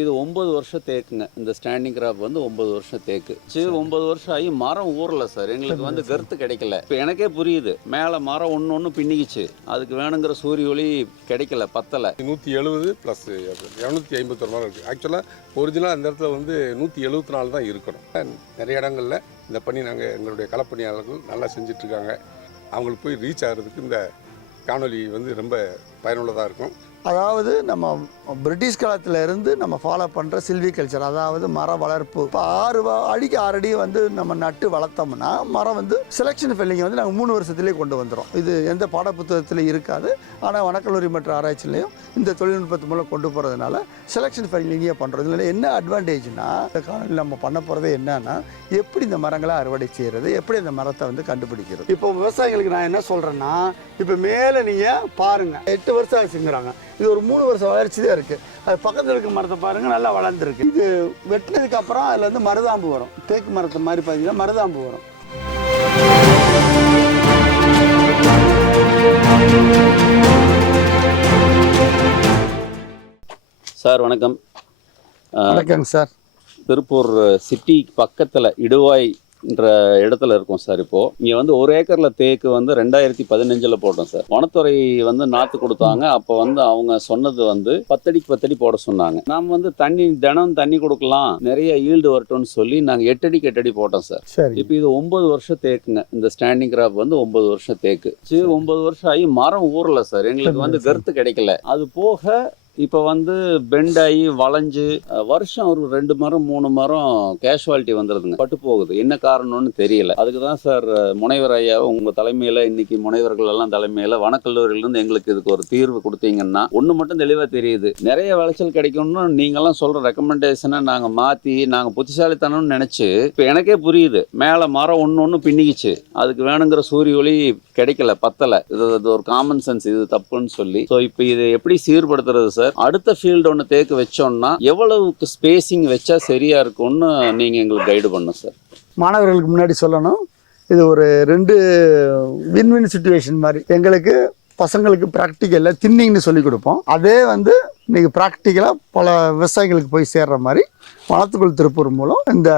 இது ஒன்பது வருஷம் தேக்குங்க. இந்த ஸ்டாண்டிங் கிராப் வந்து ஒன்பது வருஷம் தேக்கு. சரி. ஒன்பது வருஷம் ஆகி மரம் ஊறல சார் எங்களுக்கு வந்து கருத்து கிடைக்கல. இப்போ எனக்கே புரியுது. மேலே மரம் ஒன்று ஒன்று பின்னிக்கிச்சு. அதுக்கு வேணுங்கிற சூரிய ஒளி கிடைக்கல பத்தலை. நூற்றி எழுபது ப்ளஸ் இரநூத்தி ஐம்பத்தொரு மரம் இருக்குது ஆக்சுவலாக ஒரிஜினலாக அந்த இடத்துல வந்து நூற்றி எழுபத்தி நாலு தான் இருக்கணும். நிறைய இடங்களில் இந்த பணி நாங்கள் எங்களுடைய களப்பணியாளர்கள் நல்லா செஞ்சிட்ருக்காங்க அவங்களுக்கு போய் ரீச் ஆகிறதுக்கு இந்த காணொளி வந்து ரொம்ப பயனுள்ளதாக இருக்கும். அதாவது நம்ம பிரிட்டிஷ் காலத்தில் இருந்து நம்ம ஃபாலோ பண்ணுற சில்வி கல்ச்சர் அதாவது மர வளர்ப்பு. இப்போ ஆறு அடிக்கு ஆறு அடி வந்து நம்ம நட்டு வளர்த்தோம்னா மரம் வந்து செலெக்ஷன் ஃபெல்லிங் வந்து நாங்கள் மூணு வருஷத்துலேயே கொண்டு வந்துடும் இது எந்த பாடப்புத்தகத்தில் இருக்காது. ஆனால் வனக்கல்லூரி மற்ற ஆராய்ச்சிலையும் இந்த தொழில்நுட்பத்து மூலம் கொண்டு போகிறதுனால செலெக்ஷன் ஃபெல்லிங்கே பண்ணுறோம் இதில் என்ன அட்வான்டேஜ்னா இந்த காலையில் நம்ம பண்ண போகிறதே என்னன்னா எப்படி இந்த மரங்களை அறுவடை செய்கிறது எப்படி இந்த மரத்தை வந்து கண்டுபிடிக்கிறது. இப்போ விவசாயிகளுக்கு நான் என்ன சொல்கிறேன்னா இப்போ மேலே நீங்கள் பாருங்கள் எட்டு வருஷம் ஆச்சுங்கிறாங்க. இது ஒரு மூணு வருஷம் வளர்ச்சி தான் இருக்குது அது பக்கத்தில் இருக்க மரத்தை பாருங்கள் நல்லா வளர்ந்துருக்கு. இது வெட்டினதுக்கு அப்புறம் அதில் வந்து மருதாம்பு வரும். தேக்கு மரத்தை மாதிரி பார்த்தீங்கன்னா மருதாம்பு வரும். சார் வணக்கம். வணக்கங்க சார். திருப்பூர் சிட்டி பக்கத்தில் இடுவாய்ன்ற இடத்துல இருக்கோம் சார் இப்போ. இங்கே வந்து ஒரு ஏக்கரில் தேக்கு வந்து ரெண்டாயிரத்தி பதினஞ்சில் போட்டோம் சார். வனத்துறை வந்து நாற்று கொடுத்தாங்க. அப்போ வந்து அவங்க சொன்னது வந்து பத்தடிக்கு பத்தடி போட சொன்னாங்க. நாம் வந்து தண்ணி தினம் தண்ணி கொடுக்கலாம். நிறைய ஈல்டு வரட்டும்னு சொல்லி நாங்கள் எட்டடிக்கு எட்டடி போட்டோம் சார். சரி. இப்போ இது ஒன்பது வருஷம் தேக்குங்க. இந்த ஸ்டாண்டிங் கிராப் வந்து ஒன்பது வருஷம் தேக்கு. சரி. ஒன்பது வருஷம் ஆகி மரம் ஊறல சார். எங்களுக்கு வந்து கருத்து கிடைக்கல. அது போக இப்போ வந்து பெண்ட் ஆகி வளைஞ்சு வருஷம் ஒரு ரெண்டு மரம் மூணு மரம் கேஷுவாலிட்டி வந்துடுதுங்க பட்டு போகுது. என்ன காரணம்னு தெரியல. அதுக்கு தான் சார் முனைவர் ஐயா உங்கள் தலைமையில் இன்னைக்கு முனைவர்கள் எல்லாம் தலைமையில் வனக்கல்லூரியிலேருந்து எங்களுக்கு இதுக்கு ஒரு தீர்வு கொடுத்தீங்கன்னா ஒன்று மட்டும் தெளிவாக தெரியுது. நிறைய விளைச்சல் கிடைக்கும்னு நீங்கள்லாம் சொல்கிற ரெக்கமெண்டேஷனை நாங்கள் மாற்றி நாங்கள் புத்திசாலித்தனம்னு நினச்சி இப்போ எனக்கே புரியுது. மேலே மரம் ஒன்று ஒன்று பின்னிக்கிச்சு. அதுக்கு வேணுங்கிற சூரிய ஒளி கிடைக்கல பத்தலை. இது இது ஒரு காமன் சென்ஸ் இது தப்புன்னு சொல்லி. ஸோ இப்போ இதை எப்படி சீர்படுத்துறது சார் அடுத்த ஃபீல்டு ஒன்று தேக்கு வச்சோம்னா எவ்வளவுக்கு ஸ்பேசிங் வச்சா சரியா இருக்கும்னு நீங்கள் எங்களுக்கு கைடு பண்ணும் சார். மாணவர்களுக்கு முன்னாடி சொல்லணும் இது ஒரு ரெண்டு வின் வின் சுச்சுவேஷன் மாதிரி. எங்களுக்கு பசங்களுக்கு ப்ராக்டிக்கலில் தின்னிங்னு சொல்லி கொடுப்போம். அதே வந்து இன்றைக்கி ப்ராக்டிக்கலாக பல விவசாயிகளுக்கு போய் சேர்ற மாதிரி வளத்துக்குள் திருப்பூர் மூலம் இந்த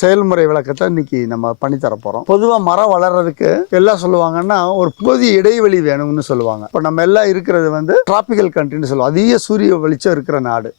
செயல்முறை விளக்கத்தை இன்னைக்கு நம்ம பண்ணித்தர போகிறோம் பொதுவாக மரம் வளர்றதுக்கு எல்லாம் சொல்லுவாங்கன்னா ஒரு போதிய இடைவெளி வேணும்னு சொல்லுவாங்க. இப்போ நம்ம எல்லாம் இருக்கிறது வந்து டிராபிக்கல் கண்ட்ரின்னு சொல்லுவோம். அதிக சூரிய வெளிச்சம் இருக்கிற நாடு.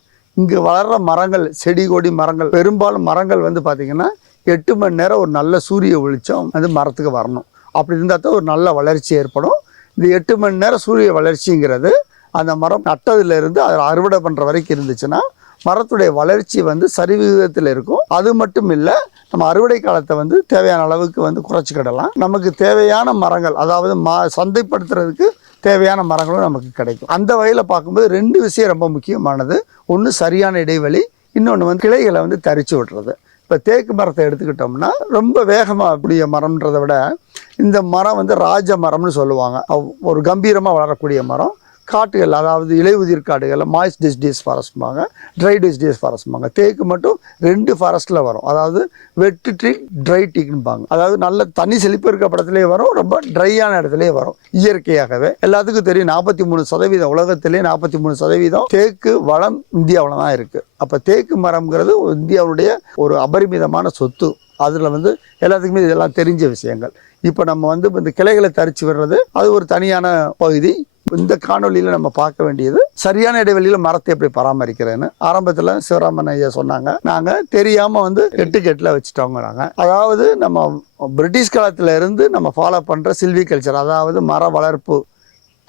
இங்கே வளர்கிற மரங்கள் செடி கொடி மரங்கள் பெரும்பாலும் மரங்கள் வந்து பார்த்திங்கன்னா எட்டு மணி நேரம் ஒரு நல்ல சூரிய வெளிச்சம் வந்து மரத்துக்கு வரணும். அப்படி இருந்தால் தான் ஒரு நல்ல வளர்ச்சி ஏற்படும். இந்த எட்டு மணி நேரம் சூரிய வளர்ச்சிங்கிறது அந்த மரம் நட்டதுலேருந்து அதை அறுவடை பண்ணுற வரைக்கும் இருந்துச்சுன்னா மரத்துடைய வளர்ச்சி வந்து சரிவிகிதத்தில் இருக்கும். அது மட்டும் இல்லை நம்ம அறுவடை காலத்தை வந்து தேவையான அளவுக்கு வந்து குறைச்சிக்கிடலாம். நமக்கு தேவையான மரங்கள் அதாவது மா சந்தைப்படுத்துறதுக்கு தேவையான மரங்களும் நமக்கு கிடைக்கும். அந்த வகையில் பார்க்கும்போது ரெண்டு விஷயம் ரொம்ப முக்கியமானது. ஒன்று சரியான இடைவெளி இன்னொன்று வந்து கிளைகளை வந்து தரிச்சு விடுறது. இப்போ தேக்கு மரத்தை எடுத்துக்கிட்டோம்னா ரொம்ப வேகமாக அப்படிய மரம்ன்றதை விட இந்த மரம் வந்து ராஜ மரம்னு சொல்லுவாங்க. அவ்- ஒரு கம்பீரமாக வளரக்கூடிய மரம். காட்டுகள் அதாவது இலையுதிர் காடுகளில் மாய்ஸ் டிஸ்டிஸ் ஃபாரஸ்ட்பாங்க ட்ரை டிஸ்டிஸ் ஃபாரஸ்ட்பாங்க தேக்கு மட்டும் ரெண்டு ஃபாரஸ்ட்டில் வரும். அதாவது வெட்டு டீக் ட்ரை டீக்குன்பாங்க அதாவது நல்ல தண்ணி செழிப்பு இருக்க படத்துலேயே வரும் ரொம்ப ட்ரையான இடத்துலையே வரும். இயற்கையாகவே. எல்லாத்துக்கும் தெரியும் நாற்பத்தி மூணு சதவீதம் உலகத்திலே நாற்பத்தி மூணு சதவீதம் தேக்கு வளம் இந்தியாவில் தான் இருக்குது அப்போ தேக்கு மரம்ங்கிறது இந்தியாவுடைய ஒரு அபரிமிதமான சொத்து. அதில் வந்து எல்லாத்துக்குமே இதெல்லாம் தெரிஞ்ச விஷயங்கள். இப்போ நம்ம வந்து இந்த கிளைகளை தரிச்சு விடுறது அது ஒரு தனியான பகுதி. இந்த காணொலியில் நம்ம பார்க்க வேண்டியது சரியான இடைவெளியில் மரத்தை எப்படி பராமரிக்கிறேன்னு ஆரம்பத்தில் சிவராமன் ஐயா சொன்னாங்க. நாங்கள் தெரியாமல் வந்து எட்டு கெட்டில் வச்சுட்டோங்க நாங்கள் அதாவது நம்ம பிரிட்டிஷ் காலத்தில் இருந்து நம்ம ஃபாலோ பண்ணுற சில்வி கல்ச்சர் அதாவது மர வளர்ப்பு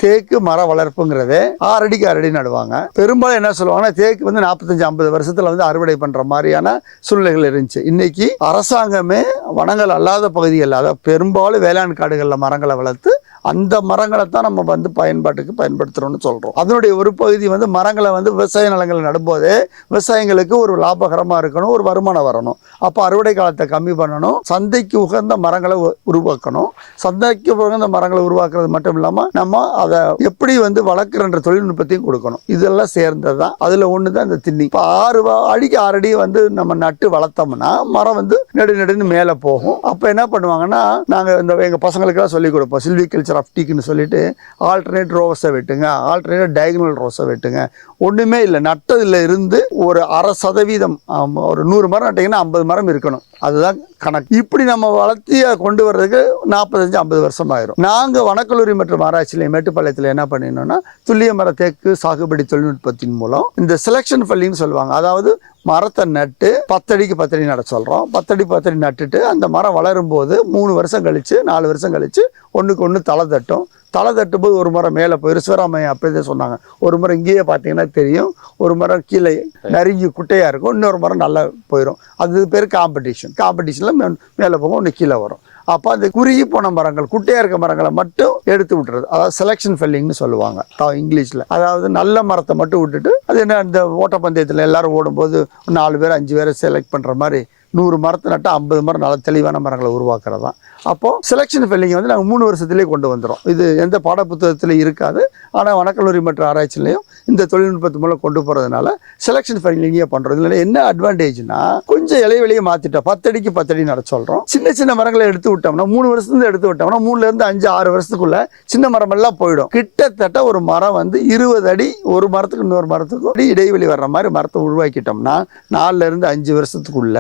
தேக்கு மர வளர்ப்புங்கிறதே ஆறடிக்கு ஆறடி நடுவாங்க. பெரும்பாலும் என்ன சொல்லுவாங்கன்னா தேக்கு வந்து நாற்பத்தஞ்சு ஐம்பது வருஷத்தில் வந்து அறுவடை பண்ணுற மாதிரியான சூழ்நிலைகள் இருந்துச்சு. இன்னைக்கு அரசாங்கமே வனங்கள் அல்லாத பகுதிகளில் அதாவது பெரும்பாலும் வேளாண் காடுகளில் மரங்களை வளர்த்து அந்த மரங்களை தான் நம்ம வந்து பயன்பாட்டுக்கு பயன்படுத்துகிறோம்னு சொல்கிறோம் அதனுடைய ஒரு பகுதி வந்து மரங்களை வந்து விவசாய நிலங்களை நடும்போது விவசாயிங்களுக்கு ஒரு லாபகரமாக இருக்கணும் ஒரு வருமானம் வரணும். அப்போ அறுவடை காலத்தை கம்மி பண்ணணும் சந்தைக்கு உகந்த மரங்களை உ- உருவாக்கணும். சந்தைக்கு உகந்த மரங்களை உருவாக்குறது மட்டும் இல்லாமல் நம்ம அதை எப்படி வந்து வளர்க்குறன்ற தொழில்நுட்பத்தையும் கொடுக்கணும். இதெல்லாம் சேர்ந்தது தான். அதில் ஒன்று தான் இந்த திண்ணி. இப்போ ஆறு அடிக்கு ஆறு அடி வந்து நம்ம நட்டு வளர்த்தோம்னா மரம் வந்து நெடு நெடுன்னு மேலே போகும். அப்போ என்ன பண்ணுவாங்கன்னா நாங்கள் இந்த எங்கள் பசங்களுக்கெல்லாம் சொல்லிக் கொடுப்போம். சில்வி கல்ச்சர் ஆஃப் டீக்குன்னு சொல்லிட்டு ஆல்டர்னேட் ரோஸை வெட்டுங்க. ஆல்டர்னேட் டயகனல் ரோஸை வெட்டுங்க. ஒன்றுமே இல்லை. நட்டதில் இருந்து ஒரு அரை சதவீதம் ஒரு நூறு மரம் நட்டிங்கன்னா ஐம்பது மரம் இருக்கணும். அதுதான் கணக்கு. இப்படி நம்ம வளர்த்தி கொண்டு வர்றதுக்கு நாற்பத்தஞ்சு ஐம்பது வருஷம் ஆயிரும் நாங்கள் வனக்கல்லூரி மற்றும் ஆராய்ச்சியிலையும் மேட்டுப்பாளையத்தில் என்ன பண்ணினோம்னா துல்லிய மர தேக்கு சாகுபடி தொழில்நுட்பத்தின் மூலம் இந்த செலெக்ஷன் பள்ளின்னு சொல்லுவாங்க. அதாவது மரத்தை நட்டு பத்தடிக்கு பத்தடி நட சொல்கிறோம் பத்தடி பத்தடி நட்டுட்டு அந்த மரம் வளரும் போது மூணு வருஷம் கழித்து நாலு வருஷம் கழித்து ஒன்றுக்கு ஒன்று தலை தட்டும். தலை தட்டும்போது ஒரு மரம் மேலே போயிடும் சிவராமையா அப்போதே சொன்னாங்க. ஒரு முறை இங்கேயே பார்த்தீங்கன்னா தெரியும். ஒரு மரம் கீழே நறுங்கி குட்டையாக இருக்கும். இன்னொரு மரம் நல்லா போயிடும் அது பேர் காம்படிஷன் காம்படிஷனில் மேலே போகும் ஒன்று கீழே வரும். அப்போ அந்த குறுகி போன மரங்கள் குட்டையாக இருக்க மரங்களை மட்டும் எடுத்து விட்டுறது. அதாவது செலெக்ஷன் ஃபெல்லிங்னு சொல்லுவாங்க. இங்கிலீஷில். அதாவது நல்ல மரத்தை மட்டும் விட்டுட்டு அது என்ன இந்த ஓட்டப்பந்தயத்தில் எல்லாரும் ஓடும்போது நாலு பேர் அஞ்சு பேரை செலக்ட் பண்ணுற மாதிரி நூறு மரத்தை நட்டு ஐம்பது மரம் நல்ல தெளிவான மரங்களை உருவாக்குறது தான் அப்போது செலெக்ஷன் ஃபெல்லிங்கை வந்து நாங்கள் மூணு வருஷத்துலேயே கொண்டு வந்துடும் இது எந்த பாடப்புத்தகத்தில் இருக்காது. ஆனால் வனக்கல்லூரி மற்றும் ஆராய்ச்சிலையும் இந்த தொழில்நுட்பத்து மூலம் கொண்டு போகிறதுனால செலெக்ஷன் ஃபெல்லிங்கே பண்ணுறது இல்லை என்ன அட்வான்டேஜ்னா கொஞ்சம் இலைவெளியை மாற்றிட்டோம் பத்தடிக்கு பத்தடி நட சொல்கிறோம் சின்ன சின்ன மரங்களை எடுத்து விட்டோம்னா மூணு வருஷத்துலேருந்து எடுத்து விட்டோம்னா மூணுலேருந்து அஞ்சு ஆறு வருஷத்துக்குள்ள சின்ன மரமெல்லாம் போயிடும். கிட்டத்தட்ட ஒரு மரம் வந்து இருபது அடி ஒரு மரத்துக்கு இன்னொரு மரத்துக்கும் அடி இடைவெளி வர்ற மாதிரி மரத்தை உருவாக்கிட்டோம்னா நாலுலேருந்து அஞ்சு வருஷத்துக்குள்ள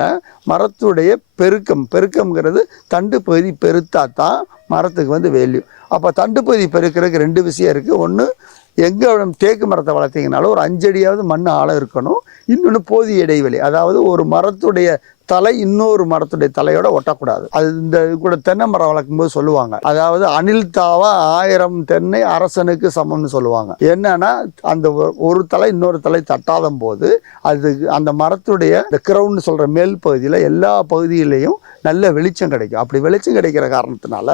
மரத்துடைய பெருக்கம் பெருக்கம்ங்கிறது தண்டு பகுதி பெருத்தா தான் மரத்துக்கு வந்து வேல்யூ அப்போ தண்டு பகுதி பெருக்கிறதுக்கு ரெண்டு விஷயம் இருக்குது ஒன்று எங்கே தேக்கு மரத்தை வளர்த்தீங்கனாலும் ஒரு அஞ்சடியாவது மண் ஆழம் இருக்கணும். இன்னொன்று போதிய இடைவெளி. அதாவது ஒரு மரத்துடைய தலை இன்னொரு மரத்துடைய தலையோட ஒட்டக்கூடாது. அது இந்த கூட தென்னை மரம் வளர்க்கும்போது சொல்லுவாங்க. அதாவது அணில் தாவா ஆயிரம் தென்னை அரசனுக்கு சமம்னு சொல்லுவாங்க. என்னன்னா அந்த ஒரு தலை இன்னொரு தலை தட்டாத போது அது அந்த மரத்துடைய இந்த கிரவுண்ட் சொல்ற மேல் பகுதியில் எல்லா பகுதியிலையும் நல்ல வெளிச்சம் கிடைக்கும். அப்படி வெளிச்சம் கிடைக்கிற காரணத்தினால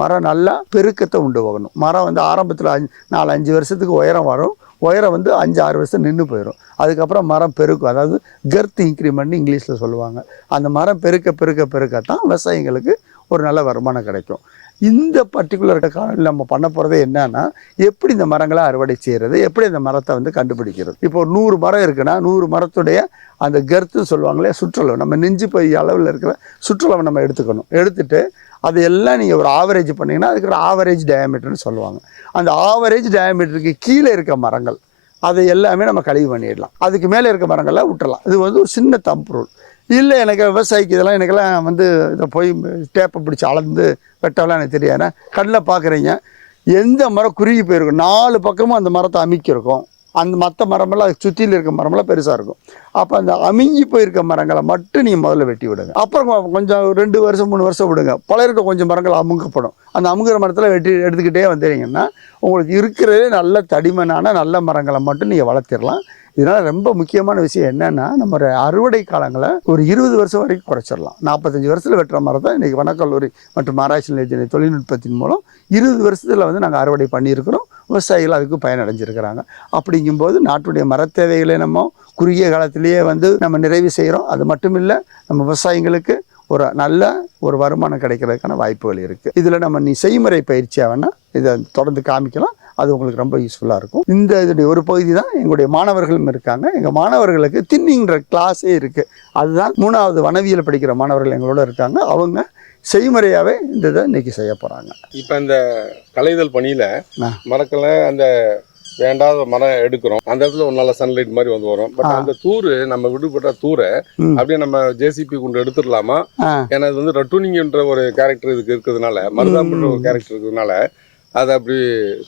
மரம் நல்லா பெருக்கத்தை உண்டு போகணும். மரம் வந்து ஆரம்பத்தில் அஞ்சு நாலு அஞ்சு வருஷத்துக்கு உயரம் வரும். உயரம் வந்து அஞ்சு ஆறு வருஷம் நின்று போயிடும் அதுக்கப்புறம் மரம் பெருக்கும். அதாவது கர்த் இன்க்ரிமெண்ட்னு இங்கிலீஷில் சொல்லுவாங்க. அந்த மரம் பெருக்க பெருக்க பெருக்கத்தான் விவசாயிங்களுக்கு ஒரு நல்ல வருமானம் கிடைக்கும். இந்த பர்டிகுலர் காலையில் நம்ம பண்ண போகிறது என்னன்னா எப்படி இந்த மரங்களை அறுவடை செய்கிறது எப்படி இந்த மரத்தை வந்து கண்டுபிடிக்கிறது? இப்போ ஒரு நூறு மரம் இருக்குன்னா நூறு மரத்துடைய அந்த கர்த்து சொல்லுவாங்களே சுற்றுலவு நம்ம நெஞ்சு போய் அளவில் இருக்கிற சுற்றுலவை நம்ம எடுத்துக்கணும். எடுத்துட்டு அது எல்லாம் நீங்கள் ஒரு ஆவரேஜ் பண்ணிங்கன்னா அதுக்கு ஒரு ஆவரேஜ் டயமீட்டர்னு சொல்லுவாங்க. அந்த ஆவரேஜ் டயமீட்டருக்கு கீழே இருக்க மரங்கள் அதை எல்லாமே நம்ம கழிவு பண்ணிடலாம். அதுக்கு மேலே இருக்க மரங்கள்லாம் விட்டுறலாம். இது வந்து ஒரு சின்ன தம்பு ரூல் இல்லை எனக்கு விவசாயிக்கு இதெல்லாம் எனக்கெல்லாம் வந்து இதை போய் டேப்பை பிடிச்சி அளந்து வெட்டவெல்லாம் எனக்கு தெரியாது கண்ணில் பார்க்குறீங்க. எந்த மரம் குறுகி போயிருக்கும்? நாலு பக்கமும் அந்த மரத்தை அமைக்கிருக்கும் அந்த மற்ற மரமெல்லாம் அது சுற்றியில் இருக்க மரமெல்லாம் பெருசாக இருக்கும். அப்போ அந்த அமுங்கி போயிருக்க மரங்களை மட்டும் நீங்கள் முதல்ல வெட்டி விடுங்க. அப்புறம் கொஞ்சம் ரெண்டு வருஷம் மூணு வருஷம் விடுங்க. பலருக்கு கொஞ்சம் மரங்கள் அமுங்கப்படும். அந்த அமுங்குற மரத்தில் வெட்டி எடுத்துக்கிட்டே வந்தீங்கன்னா உங்களுக்கு இருக்கிறதே நல்ல தடிமனான நல்ல மரங்களை மட்டும் நீங்கள் வளர்த்திடலாம். இதனால் ரொம்ப முக்கியமான விஷயம் என்னென்னா நம்ம ஒரு அறுவடை காலங்களை ஒரு இருபது வருஷம் வரைக்கும் குறைச்சிடலாம். நாற்பத்தஞ்சு வருஷத்தில் வெட்டுற மரத்தை இன்றைக்கி வனக்கல்லூரி மற்றும் ஆராய்ச்சி நிலையத்தின் தொழில்நுட்பத்தின் மூலம் இருபது வருஷத்தில் வந்து நாங்கள் அறுவடை பண்ணியிருக்கிறோம். விவசாயிகள் அதுக்கு பயனடைஞ்சிருக்கிறாங்க. அப்படிங்கும்போது நாட்டுடைய மர தேவைகளை நம்ம குறுகிய காலத்திலேயே வந்து நம்ம நிறைவு செய்கிறோம். அது மட்டும் இல்லை நம்ம விவசாயிங்களுக்கு ஒரு நல்ல ஒரு வருமானம் கிடைக்கிறதுக்கான வாய்ப்புகள் இருக்குது இதில் நம்ம நீ செய்முறை பயிற்சியாக வேணால் இதை தொடர்ந்து காமிக்கலாம். அது உங்களுக்கு ரொம்ப யூஸ்ஃபுல்லாக இருக்கும். இந்த இதோடைய ஒரு பகுதி தான் எங்களுடைய மாணவர்களும் இருக்காங்க. எங்கள் மாணவர்களுக்கு தின்னிங்கிற கிளாஸே இருக்குது அதுதான் மூணாவது வனவியல் படிக்கிற மாணவர்கள் எங்களோட இருக்காங்க. அவங்க செய்முறையாகவே இந்த இதை இன்னைக்கு செய்ய போகிறாங்க இப்போ இந்த களைதல் பணியில். மரத்தில் அந்த வேண்டாத மரம் எடுக்கிறோம். அந்த இடத்துல ஒரு நல்ல சன்லைட் மாதிரி வந்து வரும். பட். அந்த தூரு நம்ம விடுபட்ட தூரை. அப்படியே நம்ம ஜேசிபி கொண்டு எடுத்துடலாமா? ஏன்னா இது வந்து ரட்டுனிங்கன்ற ஒரு கேரக்டர் இதுக்கு இருக்கிறதுனால மருதாம்புன்ற ஒரு. கேரக்டர் இருக்கிறதுனால அதை அப்படி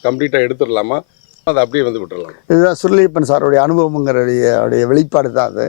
கம்ப்ளீட்டாக எடுத்துடலாமா? அதை அப்படியே வந்து விட்டுடலாம்? இதுதான் சுருளியப்பன் சாருடைய அனுபவங்கிறடைய அவருடைய வெளிப்பாடு தான் அது.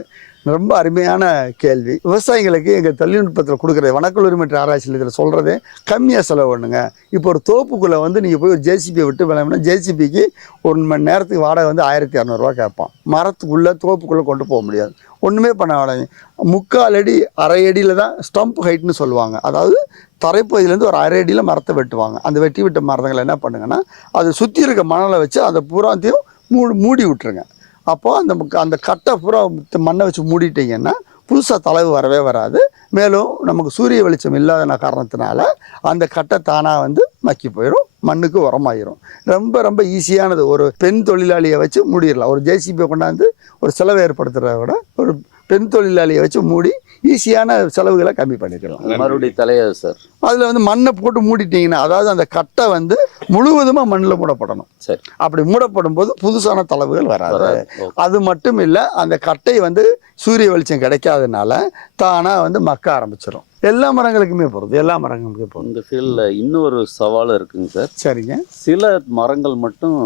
ரொம்ப அருமையான கேள்வி. விவசாயிகளுக்கு எங்கள் தொழில்நுட்பத்தில் கொடுக்குற வனக்கல்லூரி மற்றும் ஆராய்ச்சி நிலையத்தில் சொல்கிறதே கம்மியாக செலவு பண்ணுங்க. இப்போ ஒரு தோப்புக்குள்ளே வந்து நீங்கள் போய் ஒரு ஜேசிபியை விட்டு விளையாடினா ஜேசிபிக்கு ஒரு மணி நேரத்துக்கு வாடகை வந்து ஆயிரத்தி இரநூறுவா கேட்பான். மரத்துக்குள்ளே தோப்புக்குள்ளே கொண்டு போக முடியாது. ஒன்றுமே பண்ண வேடாங்க முக்கால் அடி அரை அடியில் தான் ஸ்டம்ப் ஹைட்னு சொல்லுவாங்க. அதாவது தரைப்பகுதியிலேருந்து ஒரு அரை அடியில் மரத்தை வெட்டுவாங்க. அந்த வெட்டி விட்ட மரங்களை என்ன பண்ணுங்கன்னா அதை சுற்றி இருக்க மணலை வச்சு அதை பூராத்தையும் மூ மூடி விட்டுருங்க. அப்போது அந்த முக்க- அந்த கட்டை பூரா மண்ணை வச்சு மூடிட்டீங்கன்னா புதுசாக தலைவு வரவே வராது. மேலும் நமக்கு சூரிய வெளிச்சம் இல்லாத காரணத்தினால அந்த கட்டை தானாக வந்து மக்கி போயிடும் மண்ணுக்கு உரமாயிரும். ரொம்ப ரொம்ப ஈஸியானது. ஒரு பெண் தொழிலாளியை வச்சு மூடிடலாம். ஒரு ஜேசிபியை கொண்டாந்து ஒரு செலவு ஏற்படுத்துறத விட ஒரு பெண் தொழிலாளியை வச்சு மூடி ஈஸியான செலவுகளை கம்மி பண்ணிக்கலாம். மறுபடி தலையாது சார் அதில் வந்து மண்ணை போட்டு மூடிட்டீங்கன்னா அதாவது அந்த கட்டை வந்து முழுவதுமா மண்ணில் மூடப்படணும். சரி. அப்படி மூடப்படும் போது புதுசான தளவுகள் வராது. அது மட்டும் இல்லை அந்த கட்டை வந்து சூரிய வெளிச்சம் கிடைக்காதனால தானாக வந்து மக்க ஆரம்பிச்சிடும் எல்லா மரங்களுக்குமே போகிறது எல்லா மரங்களுக்குமே போகிறது இந்த ஃபீல்டில் இன்னொரு சவால் இருக்குங்க சார். சரிங்க. சில மரங்கள் மட்டும்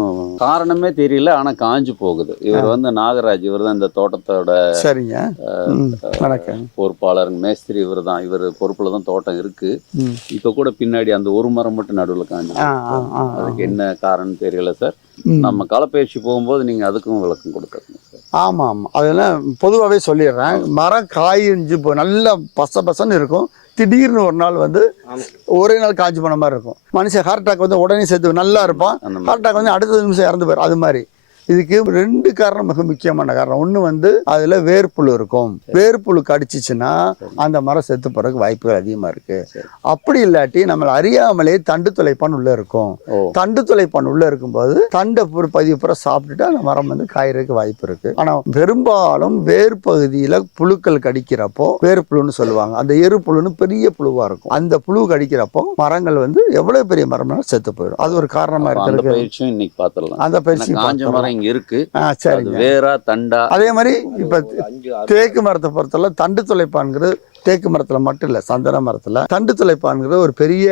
காரணமே தெரியல ஆனா காஞ்சு போகுது. இவர் வந்து நாகராஜ் இவர் தான் இந்த தோட்டத்தோட சரிங்க. வணக்கம். பொறுப்பாளர் மேஸ்திரி இவர் தான். இவர் பொறுப்புல தான் தோட்டம் இருக்கு. ம். இப்ப கூட பின்னாடி அந்த ஒரு மரம் மட்டும் நடுவுல காஞ்சு. அதுக்கு என்ன காரணம் தெரியல சார். நம்ம களப்பயிற்சி போகும்போது நீங்க அதுக்கும் விளக்கம் கொடுக்கறீங்க ஆமாம் ஆமாம் அதெல்லாம் பொதுவாகவே சொல்லிடுறேன். மரம் காய்ஞ்சு போ நல்லா பச பசன்னு இருக்கும். திடீர்னு ஒரு நாள் வந்து ஒரே நாள் காய்ச்சி போன மாதிரி இருக்கும். மனுஷன் ஹார்ட் அட்டாக் வந்து உடனே சேர்த்து நல்லா இருப்பான். ஹார்ட் அட்டாக் வந்து அடுத்த நிமிஷம் இறந்து போயிடும். அது மாதிரி. இதுக்கு ரெண்டு காரணம் மிக முக்கியமான காரணம். ஒன்று வந்து அதில் வேர்ப்புழு இருக்கும். வேர்ப்புழு கடிச்சிச்சுன்னா அந்த மரம் செத்து போகிறதுக்கு வாய்ப்புகள் அதிகமாக இருக்கு. சரி. அப்படி இல்லாட்டி நம்மளை அறியாமலே தண்டு துளைப்பான் உள்ளே இருக்கும். தண்டு துளைப்பான் உள்ள இருக்கும்போது தண்டை பதிவு பூரா சாப்பிட்டுட்டு அந்த மரம் வந்து காயறதுக்கு வாய்ப்பு இருக்கு. ஆனா பெரும்பாலும் வேர் பகுதியில புழுக்கள் கடிக்கிறப்போ வேர்ப்புழுன்னு சொல்லுவாங்க. அந்த எரு புழுன்னு பெரிய புழுவா இருக்கும். அந்த புழு கடிக்கிறப்போ மரங்கள் வந்து எவ்வளவு பெரிய மரம்னாலும் செத்து போயிடும். அது ஒரு காரணமா அப்ப அந்த இருக்கிறதுக்கு பயிற்சியும் இன்னைக்கு பாத்துடலாம் அந்த பயிற்சி காஞ்ச பார்த்துடலாம். மரம் இங்க இருக்கு. சரிங்க. வேரா தண்டா. அதே மாதிரி இப்ப தேக்கு மரத்தை பொறுத்தவரை தண்டு துளைப்பான்கிறது தேக்கு மரத்துல மட்டும் இல்ல சந்தன மரத்துல. தண்டு துளைப்பான்கிறது ஒரு பெரிய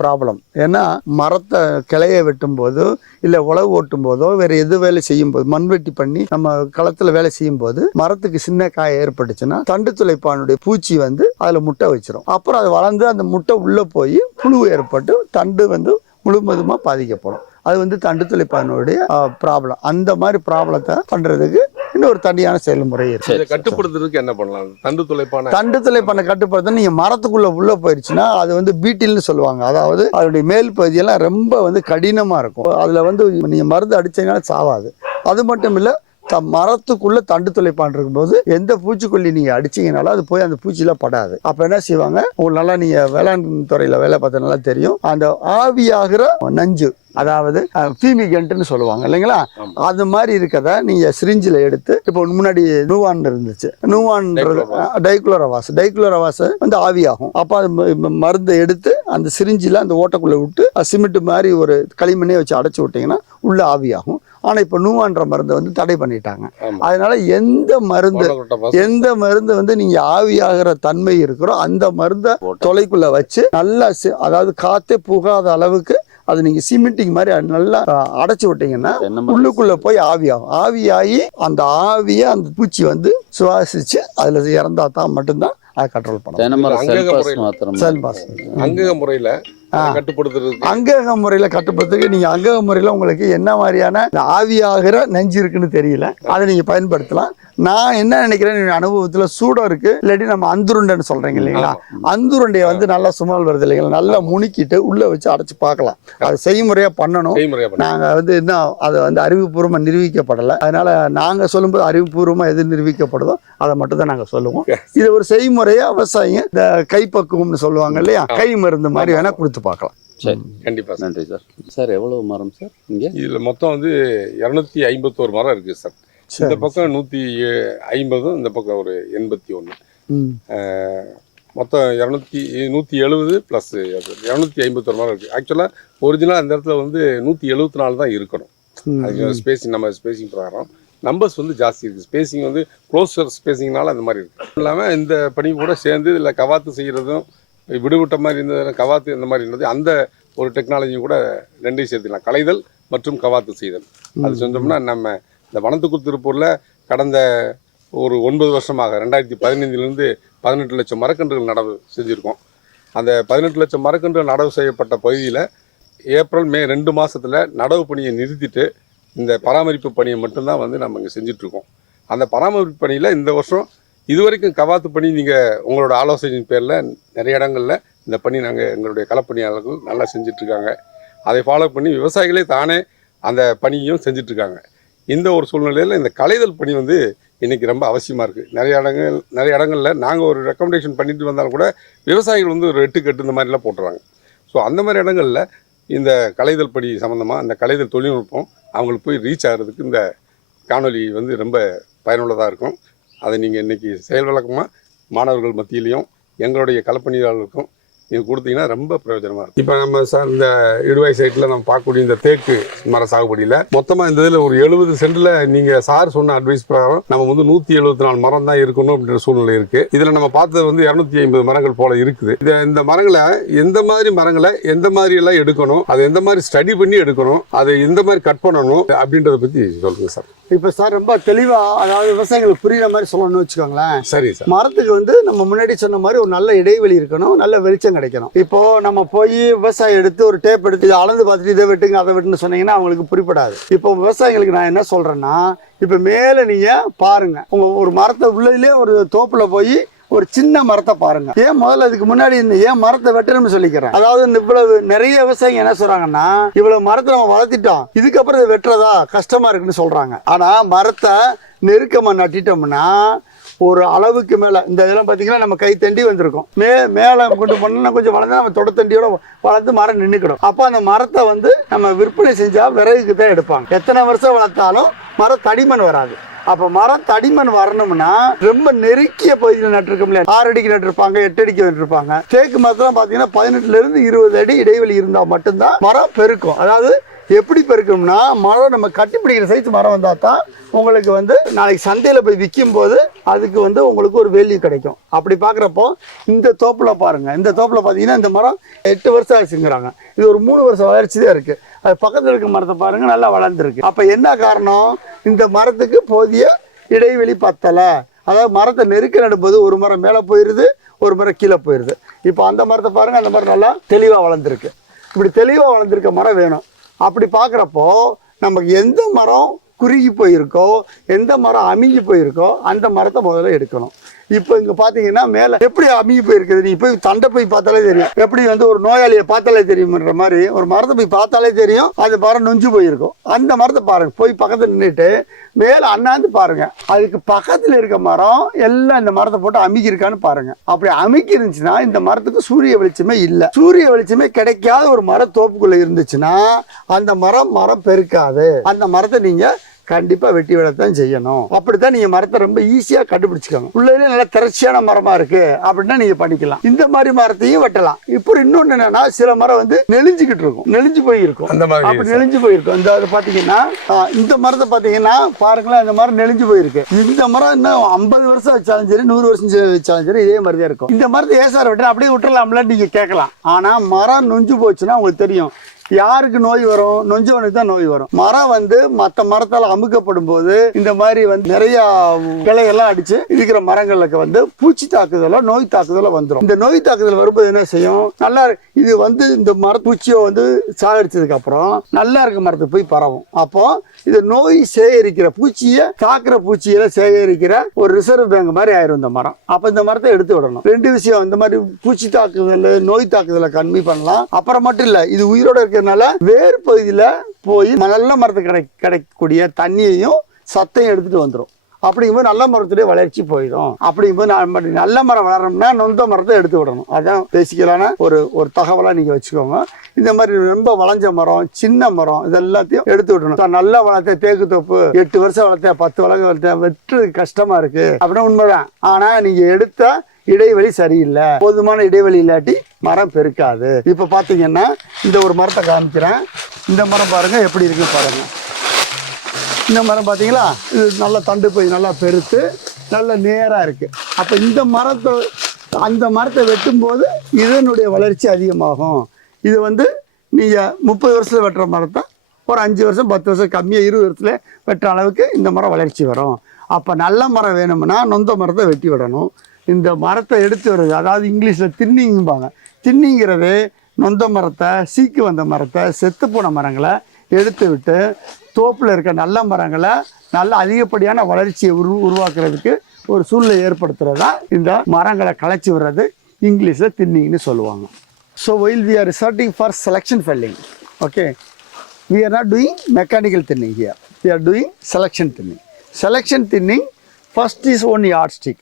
ப்ராப்ளம் ஏன்னா மரத்தை கிளைய வெட்டும் போதோ இல்ல உழவு ஓட்டும் போதோ வேற எது வேலை செய்யும் போது மண்வெட்டி பண்ணி நம்ம களத்துல வேலை செய்யும் போது மரத்துக்கு சின்ன காயம் ஏற்பட்டுச்சுன்னா தண்டு துளைப்பானுடைய பூச்சி வந்து அதுல முட்டை வச்சிரும். அப்புறம் அது வளர்ந்து அந்த முட்டை உள்ள போய் புழு ஏற்பட்டு தண்டு வந்து முழுவதுமா பாதிக்கப்படும். அது வந்து தண்டு துளைப்பானுடைய ப்ராப்ளம். அந்த மாதிரி ப்ராப்ளத்தை பண்றதுக்கு இன்னொரு தனியான செயல்முறை இருக்கு. கட்டுப்படுத்துறதுக்கு என்ன பண்ணலாம்? தண்டு துளைப்பான. தண்டு துளைப்பானை கட்டுப்படுத்த நீங்க மரத்துக்குள்ள உள்ள போயிருச்சுன்னா அது வந்து பீட்டில்னு சொல்லுவாங்க. அதாவது அதனுடைய மேல் பகுதியெல்லாம் ரொம்ப வந்து கடினமா இருக்கும். அதுல வந்து நீங்க மருந்து அடிச்சீங்கன்னா சாவாது. அது மட்டும் இல்ல த மரத்துக்குள்ள தண்டு துளைப்பான் இருக்கும்போது எந்த பூச்சிக்கொல்லி நீங்க அடிச்சீங்கனாலும் அது போய் அந்த பூச்சிலாம் படாது. அப்ப என்ன செய்வாங்க? உங்களுக்கு நல்லா நீங்க வேளாண் துறையில வேலை பார்த்த நல்லா தெரியும். அந்த ஆவியாகிற நஞ்சு அதாவது ஃபீமிகன்ட்னு சொல்லுவாங்க இல்லைங்களா. அது மாதிரி இருக்கத நீங்க சிரிஞ்சில் எடுத்து இப்போ முன்னாடி நூவான் இருந்துச்சு. நூவான்றது டைகுலோரவாஸ் டைகுலோரவாஸ் வந்து ஆவியாகும். அப்போ அது மருந்தை எடுத்து அந்த சிரிஞ்சில் அந்த ஓட்டைக்குள்ள விட்டு சிமெண்ட் மாதிரி ஒரு களிமண்ணே வச்சு அடைச்சி விட்டீங்கன்னா உள்ள ஆவியாகும். ஆனா இப்போ நூவான்ற மருந்தை வந்து தடை பண்ணிட்டாங்க. அதனால எந்த மருந்து. எந்த மருந்து வந்து நீங்க ஆவியாகிற தன்மை இருக்கிறோ அந்த மருந்தை. தொலைக்குள்ள வச்சு நல்லா சி- அதாவது காத்தே புகாத அளவுக்கு அது நீங்க சிமெண்டிங் மாதிரி நல்லா அடைச்சு விட்டீங்கன்னா உள்ளுக்குள்ள போய் ஆவியாகும். ஆவியாகி அந்த ஆவியை அந்த பூச்சி வந்து சுவாசிச்சு அதுல இறந்தா தான் மட்டும்தான் அதை கண்ட்ரோல் பாஸ் அங்கக முறையில அங்கக முறையில கட்டுப்படுத்துக்கு நீங்க அங்கக முறையில உங்களுக்கு என்ன மாதிரியான ஆவியாகிற நஞ்சு இருக்குன்னு தெரியல. அதை நீங்க பயன்படுத்தலாம். நான் என்ன நினைக்கிறேன் அனுபவத்துல சூடம் இருக்கு. இல்லாட்டி நம்ம அந்துருண்டைன்னு சொல்றீங்க இல்லைங்களா? அந்துருண்டையை வந்து நல்லா சுமல் வருது இல்லைங்களா? நல்லா முணுக்கிட்டு உள்ள வச்சு அடைச்சு பார்க்கலாம். அது செய்முறையா பண்ணணும். நாங்க வந்து இன்னும் அது வந்து அறிவுபூர்வமா நிரூபிக்கப்படலை. அதனால நாங்க சொல்லும்போது அறிவுபூர்வமா எது நிரூபிக்கப்படுதோ அதை மட்டும் தான் நாங்க சொல்லுவோம். இது ஒரு செய்முறையா விவசாயிங்க இந்த கைப்பக்குவம்னு சொல்லுவாங்க இல்லையா? கை மருந்து மாதிரி வேணா கொடுத்து பார்க்கலாம். சரி. கண்டிப்பா சார். நன்றி சார். சார் எவ்வளவு மரம் சார் இங்க? இதுல மொத்தம் வந்து இருநூத்தி ஐம்பத்தோரு மரம் இருக்கு சார். இந்த. பக்கம் நூத்தி ஐம்பதும் இந்த பக்கம் ஒரு எண்பத்தி ஒன்று. ம். மொத்தம் இரநூத்தி நூற்றி எழுபது ப்ளஸ் இரநூத்தி ஐம்பத்தொரு மரம் இருக்குது ஆக்சுவலாக ஒரிஜினலாக அந்த இடத்துல வந்து நூற்றி எழுபத்தி நாலு தான் இருக்கணும். ம். அது ஸ்பேசிங் நம்ம ஸ்பேசிங் பிரகாரம். நம்பர்ஸ் வந்து ஜாஸ்தி இருக்குது ஸ்பேசிங் வந்து க்ளோஸர் ஸ்பேசிங்னால அந்த மாதிரி இருக்குது இல்லாமல் இந்த பணி கூட சேர்ந்து இதில் கவாத்து செய்கிறதும் விடுவிட்ட மாதிரி இருந்தது கவாத்து இந்த மாதிரி இருந்தது. அந்த ஒரு டெக்னாலஜி கூட ரெண்டையும் சேர்த்துக்கலாம். களைதல் மற்றும் கவாத்து செய்தல். அது செஞ்சோம்னா நம்ம இந்த வனத்துக்குள் திருப்பூரில் கடந்த ஒரு ஒன்பது வருஷமாக ரெண்டாயிரத்தி பதினைந்திலிருந்து பதினெட்டு லட்சம் மரக்கன்றுகள் நடவு செஞ்சுருக்கோம். அந்த பதினெட்டு லட்சம் மரக்கன்றுகள் நடவு செய்யப்பட்ட பகுதியில் ஏப்ரல் மே ரெண்டு மாசத்துல நடவு பணியை நிறுத்திட்டு இந்த பராமரிப்பு பணியை மட்டும்தான் வந்து நம்ம இங்கே செஞ்சிட்ருக்கோம் அந்த பராமரிப்பு பணியில் இந்த வருஷம் இதுவரைக்கும் கவாத்து பணி நீங்கள் உங்களோட ஆலோசனையின் பேரில் நிறைய இடங்களில் இந்த பணி நாங்கள் எங்களுடைய களப்பணியாளர்கள் நல்லா செஞ்சிட்ருக்காங்க. அதை ஃபாலோ பண்ணி விவசாயிகளே தானே அந்த பணியையும் செஞ்சிட்ருக்காங்க. இந்த ஒரு சூழ்நிலையில் இந்த கலைதல் பணி வந்து இன்றைக்கி ரொம்ப அவசியமாக இருக்குது நிறைய இடங்கள் நிறைய இடங்களில் நாங்கள் ஒரு ரெக்கமெண்டேஷன் பண்ணிட்டு வந்தாலும் கூட விவசாயிகள் வந்து ஒரு எட்டு கட்டு இந்த மாதிரிலாம் போட்டுறாங்க. ஸோ அந்த மாதிரி இடங்களில் இந்த கலைதல் பணி சம்மந்தமாக அந்த கலைதல் தொழில்நுட்பம் அவங்களுக்கு போய் ரீச் ஆகிறதுக்கு இந்த காணொலி வந்து ரொம்ப பயனுள்ளதாக இருக்கும். அதை நீங்கள் இன்றைக்கி செயல் விளக்கமாக மாணவர்கள் மத்தியிலையும் எங்களுடைய களப்பணியாளர்களுக்கும் நீங்கள் கொடுத்தீங்கன்னா ரொம்ப பிரயோஜனமாக இருக்கும். இப்போ நம்ம சார் இந்த இடுவாய் சைட்டில் நம்ம பார்க்கக்கூடிய இந்த தேக்கு மர சாகுபடியில் மொத்தமாக இந்த இதில் ஒரு எழுபது சென்டில் நீங்கள் சார் சொன்ன அட்வைஸ் பிரகாரம் நம்ம வந்து நூற்றி எழுபத்தி நாலு மரம் தான் இருக்கணும் அப்படின்ற சூழ்நிலை இருக்குது இதில் நம்ம பார்த்தது வந்து இரநூத்தி ஐம்பது மரங்கள் போல இருக்குது. இது இந்த மரங்களை எந்த மாதிரி மரங்களை எந்த மாதிரி எல்லாம் எடுக்கணும் அதை எந்த மாதிரி ஸ்டடி பண்ணி எடுக்கணும் அதை எந்த மாதிரி கட் பண்ணணும் அப்படின்றத பற்றி சொல்லுங்கள் சார். இப்போ சார் ரொம்ப தெளிவா அதாவது விவசாயிகளுக்கு புரியுற மாதிரி சொல்லணும்னு வச்சுக்கோங்களேன். சரி சார். மரத்துக்கு வந்து நம்ம முன்னாடி சொன்ன மாதிரி ஒரு நல்ல இடைவெளி இருக்கணும் நல்ல வெளிச்சம் கிடைக்கணும். இப்போ நம்ம போய் விவசாயம் எடுத்து ஒரு டேப் எடுத்து இதை அளந்து பார்த்துட்டு இதை வெட்டுங்க அதை வெட்டுன்னு சொன்னீங்கன்னா அவங்களுக்கு புரிப்படாது. இப்போ விவசாயிகளுக்கு நான் என்ன சொல்றேன்னா இப்போ மேலே நீங்க பாருங்க. உங்க ஒரு மரத்தை உள்ளதிலே ஒரு தோப்புல போய் ஒரு சின்ன மரத்தை பாருங்க. ஏன் முதல்ல அதுக்கு முன்னாடி இந்த ஏன் மரத்தை வெட்டணும்னு சொல்லிக்கிறேன்? அதாவது இந்த இவ்வளவு நிறைய விவசாயிங்க என்ன சொல்றாங்கன்னா இவ்வளவு மரத்தை நம்ம வளர்த்திட்டோம் இதுக்கப்புறம் இதை வெட்டுறதா கஷ்டமா இருக்குன்னு சொல்றாங்க. ஆனா மரத்தை நெருக்கமா நட்டிட்டோம்னா ஒரு அளவுக்கு மேல. இந்த இதெல்லாம் பாத்தீங்கன்னா நம்ம கை தண்டி வந்திருக்கும். மே மேல கொண்டு போனோம்னா கொஞ்சம் வளர்ந்தா நம்ம தொடத்தண்டியோட வளர்ந்து மரம் நின்றுக்கிடும் அப்போ அந்த மரத்தை வந்து நம்ம விற்பனை செஞ்சா விறகுக்கு தான் எடுப்பாங்க. எத்தனை வருஷம் வளர்த்தாலும் மரம் தடிமன் வராது. அப்போ மரம் தடிமன் வரணும்னா ரொம்ப நெருக்கிய பகுதியில் நட்டிருக்க முடியாது ஆறு அடிக்கு நட்டிருப்பாங்க எட்டு அடிக்கு நட்டிருப்பாங்க. தேக்கு மரத்தெல்லாம் பார்த்தீங்கன்னா பதினெட்டுல இருந்து இருபது அடி இடைவெளி இருந்தால் மட்டும்தான் மரம் பெருக்கும். அதாவது எப்படி பெருக்கணும்னா மரம் நம்ம கட்டி பிடிக்கிற சைஸ் மரம் வந்தால் தான் உங்களுக்கு வந்து நாளைக்கு சந்தையில் போய் விற்கும் போது அதுக்கு வந்து உங்களுக்கு ஒரு வேல்யூ கிடைக்கும். அப்படி பார்க்குறப்போ இந்த தோப்பில் பாருங்கள் இந்த தோப்பில் பார்த்தீங்கன்னா இந்த மரம் எட்டு வருஷம் ஆயிடுச்சுங்கிறாங்க இது ஒரு மூணு வருஷம் வளர்ச்சி தான் இருக்குது அது பக்கத்தில் இருக்க மரத்தை பாருங்கள் நல்லா வளர்ந்துருக்கு. அப்போ என்ன காரணம்? இந்த மரத்துக்கு போதிய இடைவெளி பத்தலை. அதாவது மரத்தை நெருக்க நடும்போது ஒரு மரம் மேலே போயிடுது ஒரு மரம் கீழே போயிடுது இப்போ அந்த மரத்தை பாருங்கள் அந்த மரம் நல்லா தெளிவாக வளர்ந்துருக்கு. இப்படி தெளிவாக வளர்ந்துருக்க மரம் வேணும். அப்படி பார்க்குறப்போ நமக்கு எந்த மரம் குறுகி போயிருக்கோ எந்த மரம் அமிஞ்சு போயிருக்கோ அந்த மரத்தை முதல்ல எடுக்கணும். இப்போ இங்கே பார்த்தீங்கன்னா மேலே எப்படி அமுகி போயிருக்குது? நீ போய் தண்டை போய் பார்த்தாலே தெரியும். எப்படி வந்து ஒரு நோயாளியை பார்த்தாலே தெரியும்ன்ற மாதிரி ஒரு மரத்தை போய் பார்த்தாலே தெரியும் அது மரம் நொஞ்சு போயிருக்கும். அந்த மரத்தை பாருங்க போய் பக்கத்தில் நின்றுட்டு மேலே அண்ணாந்து பாருங்க. அதுக்கு பக்கத்தில் இருக்க மரம் எல்லாம் இந்த மரத்தை போட்டு அமுக்கி இருக்கான்னு பாருங்க. அப்படி அமுக்கி இருந்துச்சுன்னா இந்த மரத்துக்கு சூரிய வெளிச்சமே இல்லை. சூரிய வெளிச்சமே கிடைக்காத ஒரு மர தோப்புக்குள்ளே இருந்துச்சுன்னா அந்த மரம் மரம் பெருக்காது. அந்த மரத்தை நீங்கள் கண்டிப்பா வெட்டி விடத்தான் செய்யணும். அப்படித்தான் நீங்க மரத்தை ரொம்ப ஈஸியா கண்டுபிடிச்சுக்கோங்க உள்ளதுல நல்ல திரட்சியான மரமா இருக்கு. அப்படின்னா நீங்க பண்ணிக்கலாம். இந்த மாதிரி மரத்தையும் வெட்டலாம். இப்போ இன்னொன்னு என்னன்னா சில மரம் வந்து நெளிஞ்சுக்கிட்டு இருக்கும். நெளிஞ்சு போயிருக்கும். அந்த மாதிரி அப்படி நெளிஞ்சு போயிருக்கும். இந்த அது பாத்தீங்கன்னா ஆ, இந்த மரத்தை பாத்தீங்கன்னா பாருங்களேன் இந்த மரம் நெளிஞ்சு போயிருக்கு. இந்த மரம் இன்னும் ஐம்பது வருஷம் வச்சாலும் சரி நூறு வருஷம் வச்சாலும் சரி இதே மாதிரி தான் இருக்கும். இந்த மரத்தை ஏசார் வெட்டினா அப்படியே விட்டுறலாம்ல நீங்க கேட்கலாம் ஆனா மரம் நொஞ்சு போச்சுன்னா உங்களுக்கு தெரியும். யாருக்கு நோய் வரும்? நொஞ்சவனுக்கு தான் நோய் வரும். மரம் வந்து மற்ற மரத்தால் அமுக்கப்படும் போது இந்த மாதிரி வந்து நிறைய கிளையெல்லாம் அடிச்சு இருக்கிற மரங்களுக்கு வந்து பூச்சி தாக்குதலோ நோய் தாக்குதலோ வந்துடும் இந்த நோய் தாக்குதல் வரும்போது என்ன செய்யும்? நல்லா இது வந்து இந்த மரப்பூச்சியை வந்து சாகடிச்சதுக்கு அப்புறம் நல்லா இருக்க மரத்துக்கு போய் பரவும். அப்போ இது நோய் சேகரிக்கிற பூச்சியை தாக்குற பூச்சியில சேகரிக்கிற ஒரு ரிசர்வ் பேங்க் மாதிரி ஆயிரும் இந்த மரம். அப்ப இந்த மரத்தை எடுத்து விடணும். ரெண்டு விஷயம் இந்த மாதிரி பூச்சி தாக்குதல் நோய் தாக்குதலை கம்மி பண்ணலாம். அப்புறம் மட்டும் இல்ல இது உயிரோட இருக்கிறதுனால வேர் பகுதியில் போய் நல்ல மரத்துக்கு கிடை கிடைக்கக்கூடிய தண்ணியையும் சத்தையும் எடுத்துட்டு வந்துடும் அப்படிங்கும்போது நல்ல மரத்துடைய வளர்ச்சி போயிடும். அப்படிங்கும்போது நம்ம நல்ல மரம் வளரணும்னா நொந்த மரத்தை எடுத்து விடணும். அதான் பேசிக்கலான ஒரு ஒரு தகவலாக நீங்க வச்சுக்கோங்க. இந்த மாதிரி ரொம்ப வளைஞ்ச மரம் சின்ன மரம் இது எல்லாத்தையும் எடுத்து விடணும். நல்லா வளர்த்த தேக்கு தோப்பு எட்டு வருஷம் வளர்த்த பத்து வளர்க்க வளர்த்த வெட்டுறது கஷ்டமா இருக்கு. அப்படின்னு உண்மைதான். ஆனா நீங்க எடுத்த இடைவெளி சரியில்லை. போதுமான இடைவெளி இல்லாட்டி மரம் பெருக்காது. இப்ப பாத்தீங்கன்னா இந்த ஒரு மரத்தை காமிக்கிறேன். இந்த மரம் பாருங்க எப்படி இருக்கு பாருங்க. இந்த மரம் பார்த்தீங்களா இது நல்லா தண்டு போய் நல்லா பெருத்து நல்ல நேராக இருக்குது அப்போ இந்த மரத்தை அந்த மரத்தை வெட்டும்போது இதனுடைய வளர்ச்சி அதிகமாகும். இது வந்து நீங்கள் முப்பது வருஷத்தில் வெட்டுற மரத்தை ஒரு அஞ்சு வருஷம் பத்து வருஷம் கம்மியாக இருபது வருஷத்தில் வெட்டுற அளவுக்கு இந்த மரம் வளர்ச்சி வரும். அப்போ நல்ல மரம் வேணும்னா நொந்த மரத்தை வெட்டி விடணும். இந்த மரத்தை எடுத்து வருது. அதாவது இங்கிலீஷில் தின்னிங்கும்பாங்க. தின்னிங்கிறது நொந்த மரத்தை சீக்கு வந்த மரத்தை செத்து போன மரங்களை எடுத்து விட்டு தோப்பில் இருக்க நல்ல மரங்களை நல்ல அதிகப்படியான வளர்ச்சியை உரு உருவாக்குறதுக்கு ஒரு சூழ்நிலை ஏற்படுத்துறது தான் இந்த மரங்களை களைச்சி விடுறது இங்கிலீஷில் தின்னிங்னு சொல்லுவாங்க. So while we are resorting for selection felling okay we are not doing mechanical thinning here we are doing selection thinning selection thinning thinning is one only stick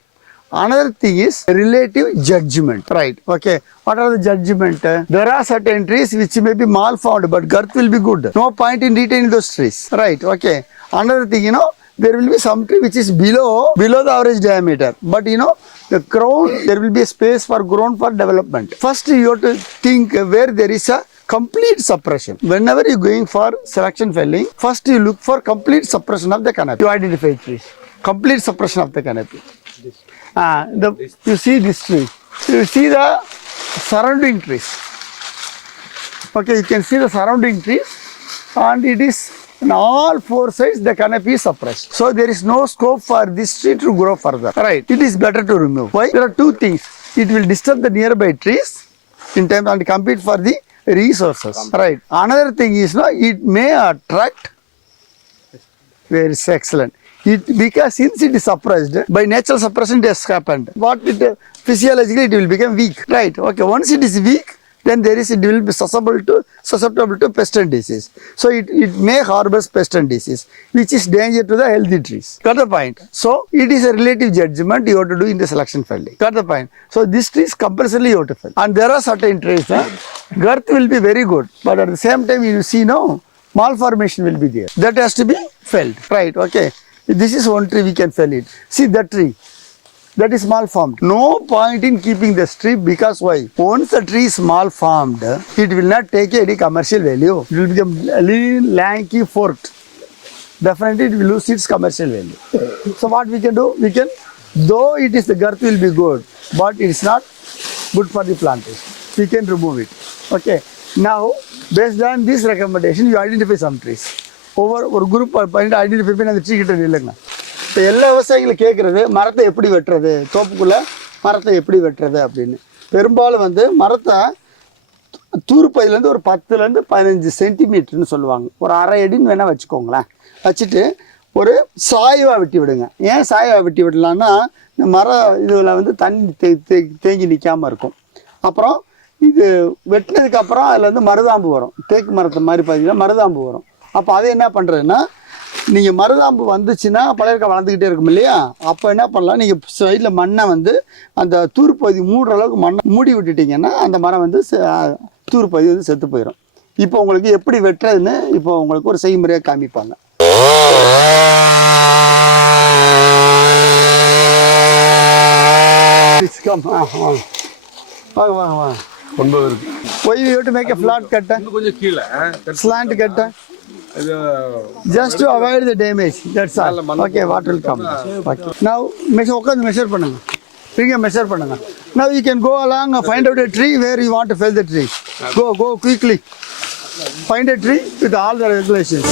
another thing is relative judgment. Right. Okay. What are the judgment? There are certain trees which may be malformed but girth will be good. No point in retaining those trees. Right. Okay. Another thing you know there will be some tree which is below below the average diameter. But you know the crown there will be a space for grown for development. First you have to think where there is a complete suppression. Whenever you're going for selection felling first you look for complete suppression of the canopy. You identify trees. Complete suppression of the canopy Ah, the, you see this tree. You see the surrounding trees. Okay you can see the surrounding trees and it is on all four sides the canopy is suppressed. So there is no scope for this tree to grow further. Right. It is better to remove. Why? There are two things. It will disturb the nearby trees in time and compete for the resources. Right. Another thing is no it may attract. Very excellent. It because since it is suppressed by natural suppression, it has happened. What it uh, physiologically it will become weak, right? Okay. Once it is weak, then there is it will be susceptible to susceptible to pest and disease. So it, it may harbor pest and disease, which is danger to the healthy trees. Got the point? So it is a relative judgment you have to do in the selection felling. Got the point? So this tree is compulsorily you have to fell. And there are certain trees, huh? girth will be very good, but at the same time you see now malformation will be there. That has to be felled, right? Okay. This is one tree we can fell it. See that tree. That is malformed. No point in keeping this tree because why? Once the tree is malformed, it will not take any commercial value. It will become lean, lanky, forked. Definitely it will lose its commercial value. So what we can do? We can, though it is the girth will be good, but it is not good for the plantation. We can remove it. Okay. Now, based on this recommendation, you identify some trees. ஒவ்வொரு ஒரு group பண்ணிட்டு identify பண்ணி அந்த tree இல்லைங்க நில்லுங்க. இப்போ எல்லா விவசாயிகளும் கேட்குறது மரத்தை எப்படி வெட்டுறது? தோப்புக்குள்ளே மரத்தை எப்படி வெட்டுறது அப்படின்னு. பெரும்பாலும் வந்து மரத்தை தூர்ப்பையிலேருந்து ஒரு பத்துலேருந்து பதினஞ்சு சென்டிமீட்டர்னு சொல்லுவாங்க. ஒரு அரை அடின்னு வேணால் வச்சுக்கோங்களேன். வச்சுட்டு ஒரு சாய்வாக வெட்டி விடுங்க. ஏன் சாய்வாக வெட்டி விடலான்னா இந்த மரம் இதில் வந்து தண்ணி தே தே- தேங்கி நிற்காமல் இருக்கும். அப்புறம் இது வெட்டினதுக்கப்புறம் அதில் வந்து மருதாம்பு வரும். தேக்கு மரத்தை மாதிரி பார்த்தீங்கன்னா மருதாம்பு வரும். அப்போ அதை என்ன பண்ணுறதுன்னா நீங்கள் மருதாம்பு வந்துச்சுன்னா பழையக்க வளர்ந்துக்கிட்டே இருக்கும் இல்லையா? அப்போ என்ன பண்ணலாம்? நீங்கள் சைடில் மண்ணை வந்து அந்த தூர்ப்பகுதி மூடுற அளவுக்கு மண்ணை மூடி விட்டுட்டீங்கன்னா அந்த மரம் வந்து தூர்ப்பகுதி வந்து செத்து போயிடும் இப்போ உங்களுக்கு எப்படி வெட்டுறதுன்னு இப்போ உங்களுக்கு ஒரு செய்முறையாக காமிப்பாங்க. வாங்க. வாங்க வாங்க. ஒன்பது இருக்கு. Why you to make a flat cut கொஞ்சம் கீழே slant cut? Just to avoid the damage that's all okay what will come okay now measure உட்காந்து மெஷர் பண்ணுங்க ஃபிங்கர் மெஷர் பண்ணுங்க now you can go along find out a tree where you want to fell the tree go go quickly find a tree with all the regulations